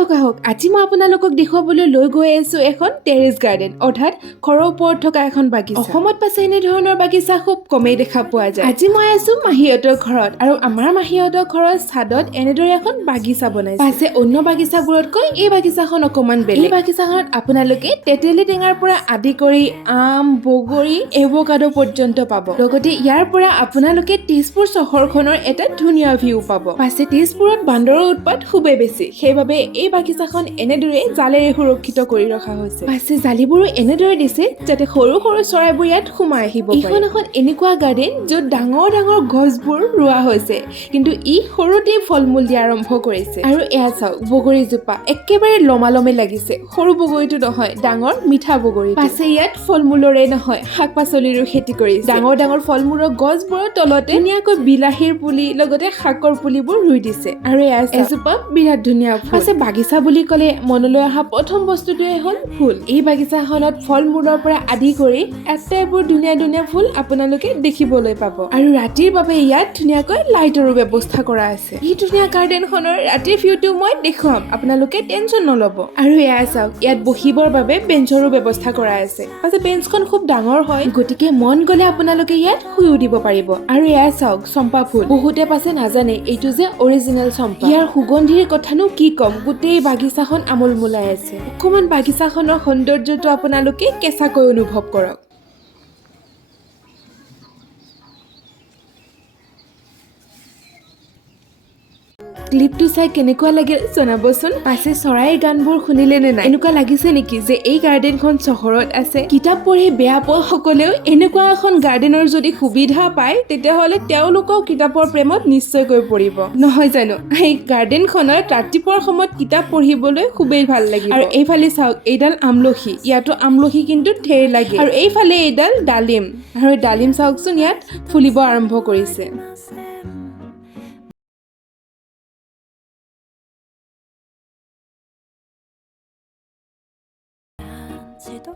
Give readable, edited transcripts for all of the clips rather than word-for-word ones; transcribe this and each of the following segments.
আহক আজি মই আপোনালোকক দেখুৱাবলৈ লৈ গৈ আছো এখন টেৰেছ গাৰ্ডেন অৰ্থাৎ ঘৰৰ ওপৰত থকা এখন বাগিচা। অসমত পাছে এনে ধৰণৰ বাগিচা খুব কমেই দেখা পোৱা যায়। আজি মই আছো মাহীহঁতৰ ঘৰত আৰু আমাৰ মাহীহঁতৰ ঘৰৰ ছাদত এনেদৰে এখন বাগিচা বনাইছে। পাছে অন্য বাগিচাবোৰতকৈ এই বাগিচাখন অকমান বেলেগ। এই বাগিচাখনত আপোনালোকে তেতেলী টেঙাৰ পৰা আদি কৰি আম, বগৰী, এভোকাডো পৰ্যন্ত পাব। লগতে ইয়াৰ পৰা আপোনালোকে তেজপুৰ চহৰখনৰ এটা ধুনীয়া ভিউ পাব। পাছে তেজপুৰত বান্দৰৰ উৎপাত খুবেই বেছি, সেইবাবে এই বাগিচাখন এনেদৰে জালেৰে সুৰক্ষিত কৰি ৰখা হৈছে। পাছে জালিবোৰো এনেদৰে দিছে যাতে সৰু সৰু চৰাইবোৰ ইয়াত সোমাই আহিব পাৰে। এইখন এখন এনেকুৱা গাৰ্ডেন য'ত ডাঙৰ ডাঙৰ গছবোৰ ৰোৱা হৈছে, কিন্তু ই সৰুতেই ফল মূল দিয়া আৰম্ভ কৰিছে। আৰু এয়া চাওক বগৰীজোপা একেবাৰে লমালমে লাগিছে। সৰু বগৰীটো নহয়, ডাঙৰ মিঠা বগৰী। পাছে ইয়াত ফল মূলৰে নহয় শাক পাচলিৰো খেতি কৰিছে। ডাঙৰ ডাঙৰ ফল মূলৰ গছবোৰৰ তলতে ধুনীয়াকৈ বিলাহীৰ পুলি লগতে শাকৰ পুলিবোৰ ৰুই দিছে। আৰু এজোপা বিৰাট ধুনীয়া ফুল। পাছে বাগিচা বুলি ক'লে মনলৈ অহা প্ৰথম বস্তুটোৱে হ'ল ফুল। এই বাগিচাখনত ফল মূলৰ পৰা আদি কৰি আটাইবোৰ ধুনীয়া ধুনীয়া ফুল আপোনালোকে দেখিবলৈ পাব। আৰু ৰাতিৰ বাবে ইয়াত ধুনীয়াকৈ লাইটৰো ব্যৱস্থা কৰা আছে। এই ধুনীয়া গাৰ্ডেনখনৰ ৰাতিৰ ভিউটো মই দেখুৱাম, আপোনালোকে টেনচন নল'ব। আৰু এয়া চাওক ইয়াত বহিবৰ বাবে বেঞ্চৰো ব্যৱস্থা কৰা আছে। পাছে বেঞ্চখন খুব ডাঙৰ হয়, গতিকে মন গ'লে আপোনালোকে ইয়াত শুইও দিব পাৰিব। আৰু এয়া চাওক চম্পা ফুল। বহুতে পাছে নাজানে এইটো যে অৰিজিনেল চম্পা। ইয়াৰ সুগন্ধিৰ কথানো কি ক'ম, গোটেই বাগিচাখন আমোলমোলাই আছে। অকমান বাগিচাখনৰ সৌন্দৰ্যটো আপোনালোকে কেঁচাকৈ অনুভৱ কৰক। ক্লিপটো চাই কেনেকুৱা লাগিল জনাবচোন। পাছে চৰাইৰ গানবোৰ শুনিলে নে নাই? এনেকুৱা লাগিছে নেকি যে এই গাৰ্ডেনখন চহৰত আছে? কিতাপ পঢ়ি বেয়া পোৱা সকলেও এনেকুৱা এখন গাৰ্ডেনৰ যদি সুবিধা পায় তেতিয়াহ'লে তেওঁলোকেও কিতাপৰ প্ৰেমত নিশ্চয়কৈ পৰিব, নহয় জানো? এই গাৰ্ডেনখনত ৰাতিপুৱাৰ সময়ত কিতাপ পঢ়িবলৈ খুবেই ভাল লাগিব। আৰু এইফালে চাওক এইডাল আমলখি, ইয়াতো আমলখি কিন্তু ঢেৰ লাগে। আৰু এইফালে এইডাল ডালিম, আৰু ডালিম চাওকচোন ইয়াত ফুলিব আৰম্ভ কৰিছে।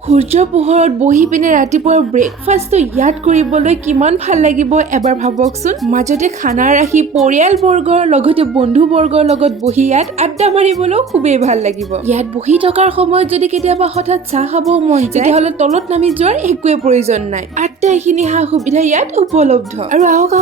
সূৰ্যৰ পোহৰত বহি পিনে ৰাতিপুৱাৰ ব্ৰেকফাষ্টটো ইয়াত কৰিবলৈ কিমান ভাল লাগিব এবাৰ ভাবকচোন। মাজতে খানা ৰাখি পৰিয়ালবৰ্গৰ লগতে বন্ধুবৰ্গৰ লগত বহি ইয়াত আড্ডা মাৰিবলৈও খুবেই ভাল লাগিব। ইয়াত বহি থকাৰ সময়ত যদি কেতিয়াবা হঠাৎ চাহ খাব মন যায় তেতিয়াহ'লে তলত নামি যোৱাৰ একোৱে প্ৰয়োজন নাই। আটাইখিনি সা সুবিধা ইয়াত উপলব্ধ। আৰু আহক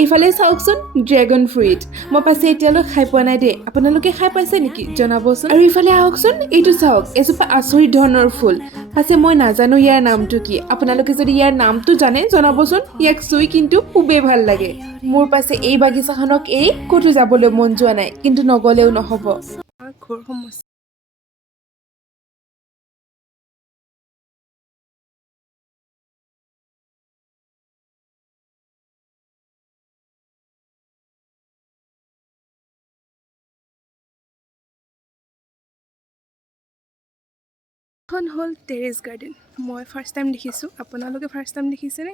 এইফালে চাওকচোন ড্ৰেগন ফ্ৰুইট। মই পাছে এতিয়ালৈ খাই পোৱা নাই দেই, আপোনালোকে খাই পাইছে নেকি জনাবচোন। আৰু ইফালে আহকচোন এইটো চাওক, এজোপা আচৰিত ধৰণৰ ফুল। পাছে মই নাজানো ইয়াৰ নামটো কি, আপোনালোকে যদি ইয়াৰ নামটো জানে জনাবচোন। ইয়াক চুই কিন্তু খুবেই ভাল লাগে। মোৰ পাছে এই বাগিচাখনক এৰি ক'তো যাবলৈ মন যোৱা নাই, কিন্তু নগ'লেও নহ'ব। ঘৰ সমস্যা এখন হ'ল টেৰেছ গাৰ্ডেন। মই ফাৰ্ষ্ট টাইম দেখিছোঁ, আপোনালোকে ফাৰ্ষ্ট টাইম দেখিছেনে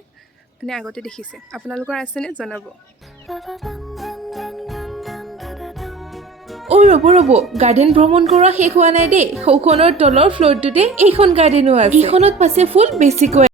নে আগতে দেখিছে? আপোনালোকৰ আছেনে জনাব। ৰ'ব গাৰ্ডেন ভ্ৰমণ কৰা শেষ হোৱা নাই দেই। সৌখনৰ তলৰ ফ্ল'ৰটোতে এইখন গাৰ্ডেনো আছে। এইখনত পাছে ফুল বেছিকৈ